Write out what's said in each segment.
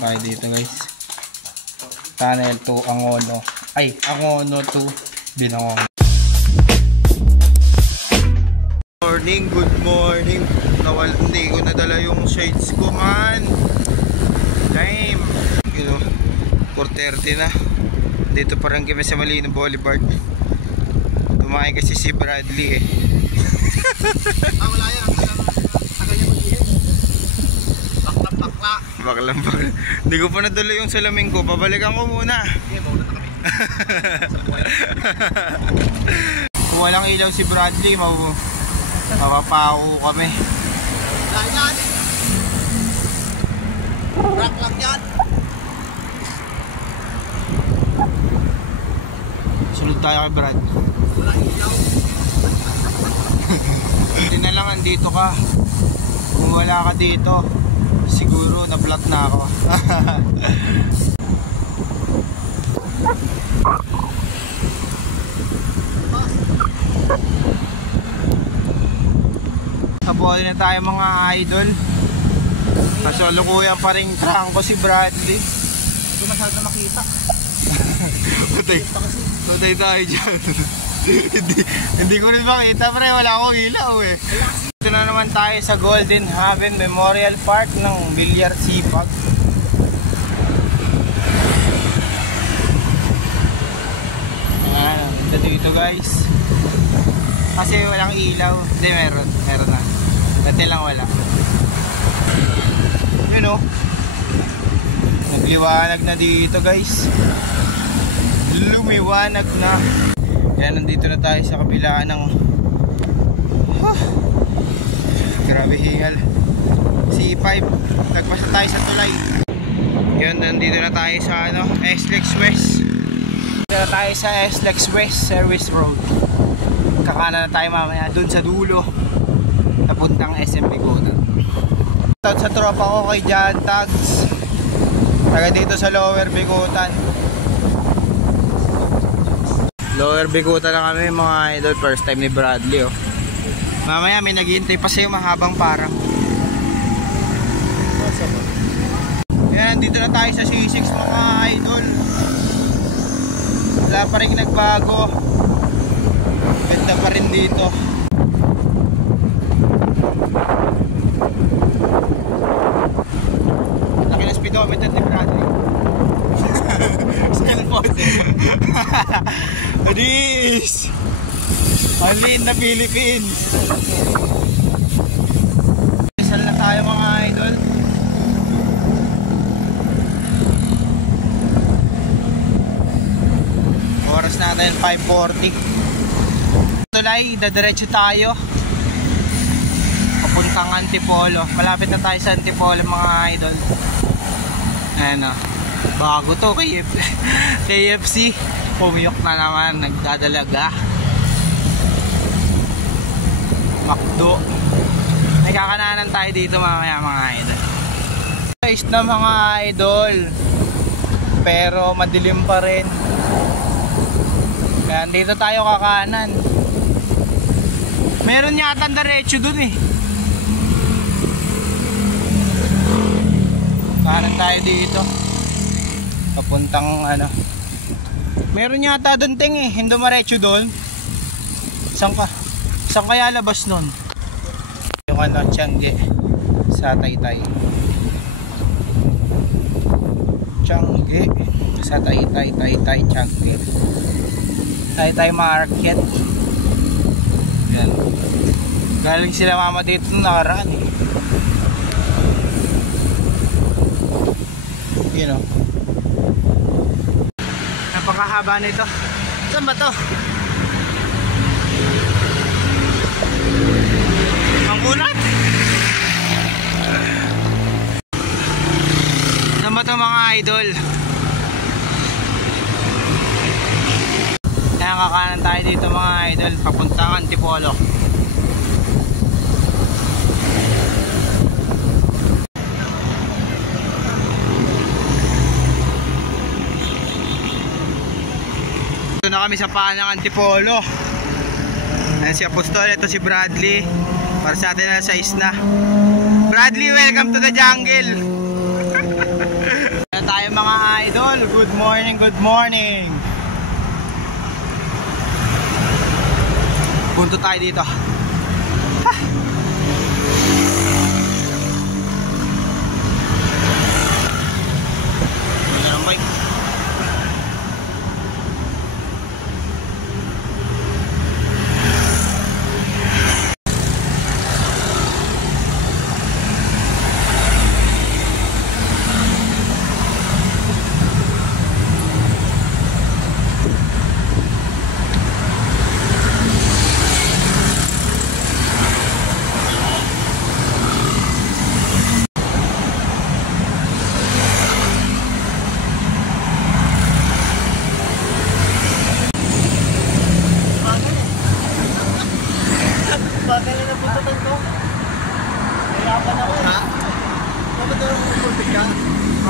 Tayo dito guys. Tunnel to Angono. Ay, Angono to Binangon. Good morning. Hindi ko nadala yung shades ko man. Time. You know, 4:30 na. Dito pa rin kami sa Malino Boulevard. Tumain kasi si Bradley eh. Wala yan. Tagal niya mag-iit. Bakla. Bakla. Hindi ko pa nadala yung salamin ko. Babalikan ko muna. Okay, mauna na kami. Sa buhay. Kung walang ilaw si Bradley, mapapao kami. Lahat. Rock lang yan. Sunod tayo kay Brad. Wala ilaw. Hindi na lang andito ka. Kung wala ka dito, siguro na-block na ako. Saboli na tayo mga idol. Kasalukuyan pa rin trangko si Bradley. Hindi masyado na makita. Patay tayo dyan. hindi ko rin makita pre, wala akong ilaw eh. Dito na naman tayo sa Golden Haven Memorial Park ng Bilyar Sipag. Dito guys. Kasi walang ilaw. Hindi, meron na. Dati lang wala. You know, nagliwanag na dito guys. Lumiwanag na. Kaya nandito na tayo sa kabila ng grabe hingal. C5. Nagpasa tayo sa tulay. Yan, nandito na tayo sa SLEX West. Nandito na tayo sa SLEX West Service Road. Kakanan na tayo mamaya dun sa dulo napuntang SM Bigotan. Sa tropa ko kay John Tags, taga dito sa Lower Bigotan. Lower Bigotan na kami mga idol. First time ni Bradley oh. Mamaya may naghihintay pa sa'yo mahabang parang. Yan, dito na tayo sa C6 mga idol. Wala pa rin nagbago. Ganda pa rin dito. Laki na speedometer ni Bradley. Cellphone. Adis! Only in the Philippines. Isal na tayo mga idol. Oras natin 5:40. Tulay, dadiretso tayo papuntang Antipolo. Malapit na tayo sa Antipolo mga idol. Ayan o, bago to KFC. Pumiyok na naman, nagdadalaga. Makdo. May kakananan tayo dito mamaya mga idol. Guys na mga idol, pero madilim pa rin. Kaya dito tayo kakanan. Meron yata ang diretso dun eh. Kanan tayo dito papuntang meron yata dun ting eh. Hindi maretso dun. Saan kaya labas nun? Yung Tiangge sa Taytay. Tiangge sa Taytay. Tiangge Taytay Market. Yan. Galing sila mama dito nung nakaraan eh. You know, napakahaba nito. Saan ba to? Mangkunat? Saan ba to mga idol? Kaya kakanan tayo dito mga idol papuntang Antipolo. Ito na kami sa paan ng Antipolo. Ayan si Apostol, ito si Bradley. Para sa atin na 6 na. Bradley, welcome to the jungle. morning, good morning. Punto tayo dito. Ganda ng bike. Bakit na nabututan ko? Nayapan ako. Ha? Bakit na nabututan ka?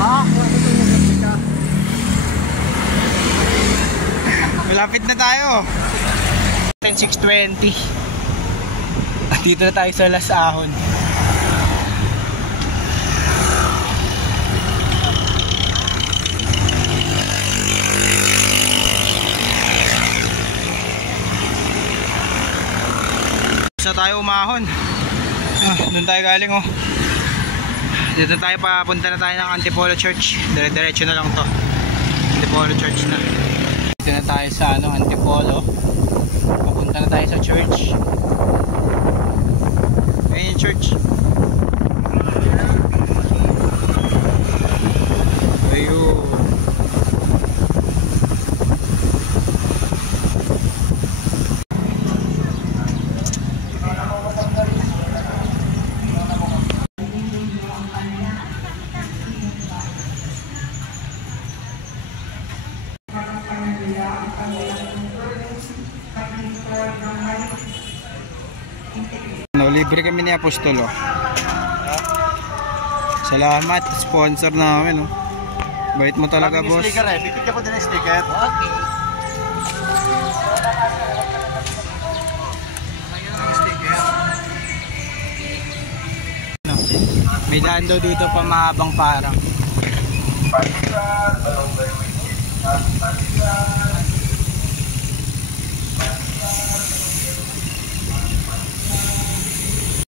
Ha? Bakit na nabututan ka? Malapit na tayo. 6:20. Dito na tayo sa Las Ahon. Sa tayo umahon. Doon tayo galing oh. Dito tayo papunta na tayo ng Antipolo Church. Dire-diretso na lang to. Antipolo Church na. Dito na tayo sa Antipolo. Papunta na tayo sa church. Ayun yung church. Ayun. Libre kami ni Apostolo. Salamat, sponsor namin. Bait mo talaga, boss. Sticker eh. Bibigyan ko din ng sticker. Okay. May daan daw dito pa mahabang parang.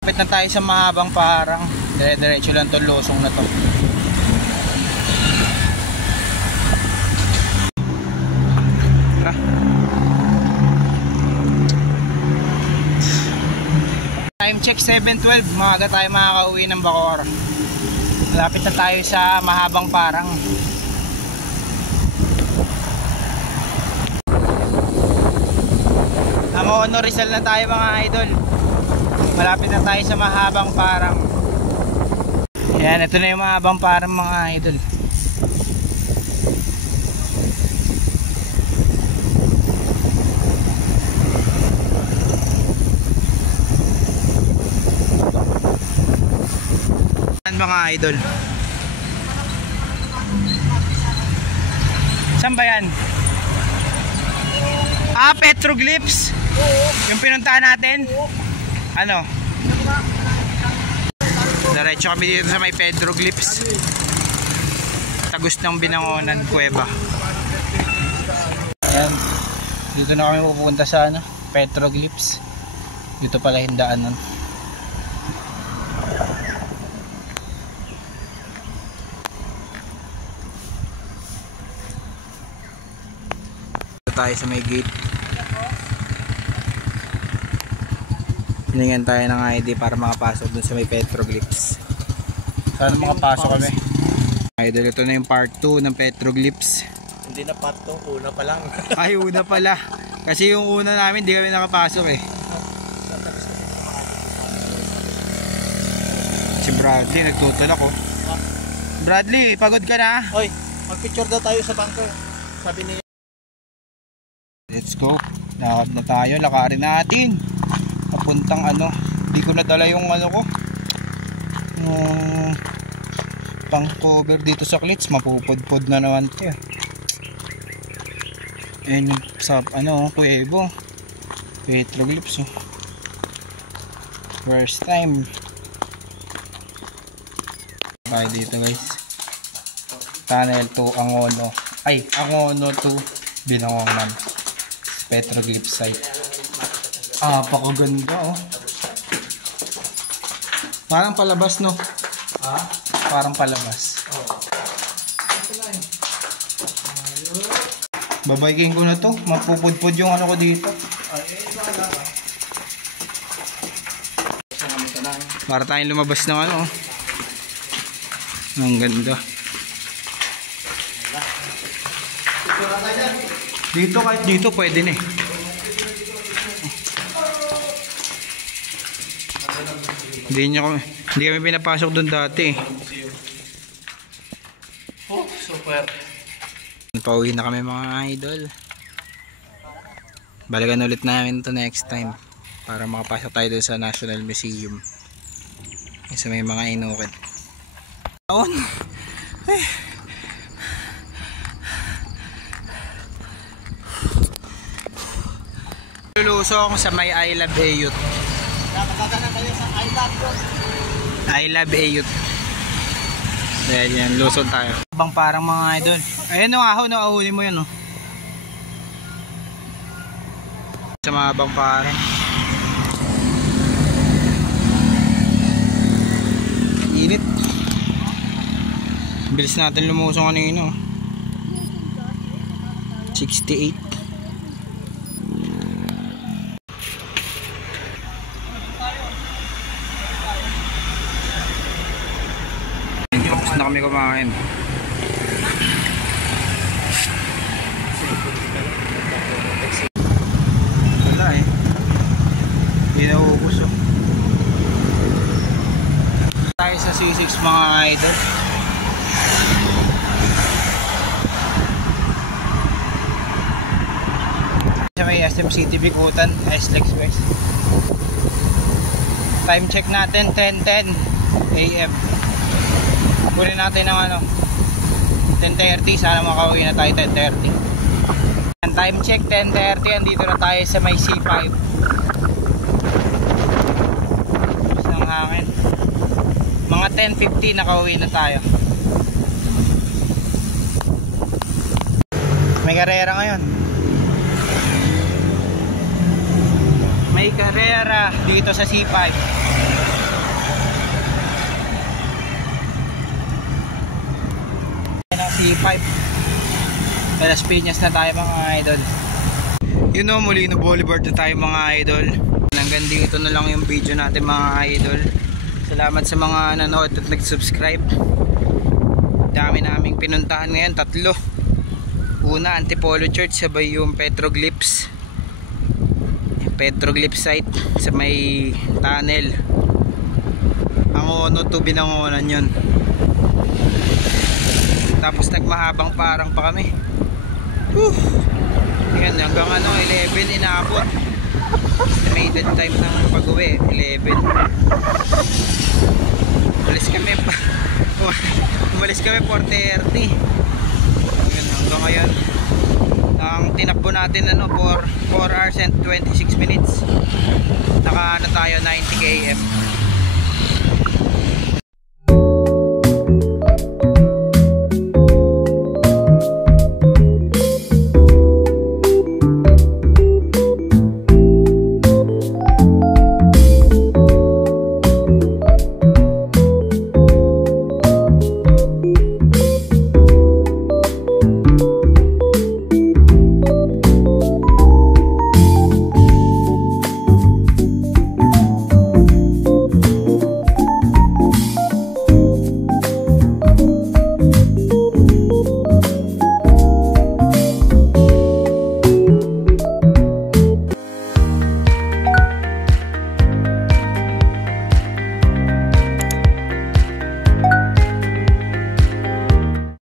Kapit na tayo sa mahabang parang. Dire-diretso lang itong losong na to. Tara. Time check 7:12. Maaga tayo makakauwi ng Bacoor. Malapit na tayo sa mahabang parang. Namono Rizal na tayo mga idol. Malapit na tayo sa mahabang parang. Ayan, ito na yung mahabang parang mga idol. Ayan mga idol. Saan ba yan? Petroglyphs? Yung pinuntahan natin? Ano? Diretso kami dito sa may Petroglyphs. Tagus ng Binangonan, Cueva. Ayan. Dito na kami pupunta sa Petroglyphs. Dito pala yung daanan. Dito tayo sa may gate. Hiningan tayo ng ID para makapasok dun sa may Petroglyphs. Sana makapasok kami. Idol, ito na yung part 2 ng Petroglyphs. Hindi na part 2, una pa lang. Ay, una pala. Kasi yung una namin, di kami nakapasok eh. Si Bradley, nagtutulak oh. Bradley, pagod ka na? Oy, mag-picture daw tayo sa bangko. Sabi niya. Let's go. Lakad na tayo, lakarin natin. Papuntang hindi ko nadala yung ko. Pang cover dito sa clits, mapupod-pod na naman 'to. Ayan yung sa Cuevo. Petroglyphs oh. First time. Tayo dito guys. Tunnel to Angono. Ay, Angono to Binangonan. Petroglyph site. Pakaganda oh. Parang palabas no? Ha? Parang palabas. Babaykin ko na to. Mapupudpud yung ano ko dito. Para tayong lumabas ng ano. Ang ganda. Dito kahit dito pwede na eh. Hindi kami pinapasok doon dati. Oh, super. Pauwi na kami mga idol. Balikan ulit namin to next time para makapasok tayo doon sa National Museum. Kasi may mga inukit. Taon. Luluso ako sa may I Love Ayut. Nakakata na kayo sa I Love Ayut. I Love Ayut. Dahil yan, lusod tayo. Bang parang mga idol. Ayan o, aho na, ahuli mo yan o. Sa mga bang parang. Init. Bilis natin lumusong kanina o. 68. Tapos na kami kumain. Wala eh. Hindi na uubos oh. Tayo sa C6 mga idol. Sa may SM City Bikutan, SLEX West. Time check natin 10:10 AM. Kunin natin ng ano 10:30, sana makauwi na tayo 10:30. Time check 10:30, andito na tayo sa may C5. Isang hangin. Mga 10:50 nakauwi na tayo. May karera ngayon. May karera dito sa C5. C5 Las Piñas na tayo mga idol. You know, Molino Boulevard na tayo mga idol. Hanggang dito na lang yung video natin mga idol. Salamat sa mga nanood at nag-subscribe. Dami naming pinuntahan ngayon, 3. Una, Antipolo Church, sabay yung Petroglyphs site sa may tunnel. Angono to Binangonan yun. Tapos nagmahabang parang pa kami. Yan, hanggang ano 11 inaabot. Estimated time ng pag-uwi 11. Umalis kami 4:30. Yan, hanggang ngayon ang tinakbo natin ano 4 hours and 26 minutes. Naka ano tayo 90 km.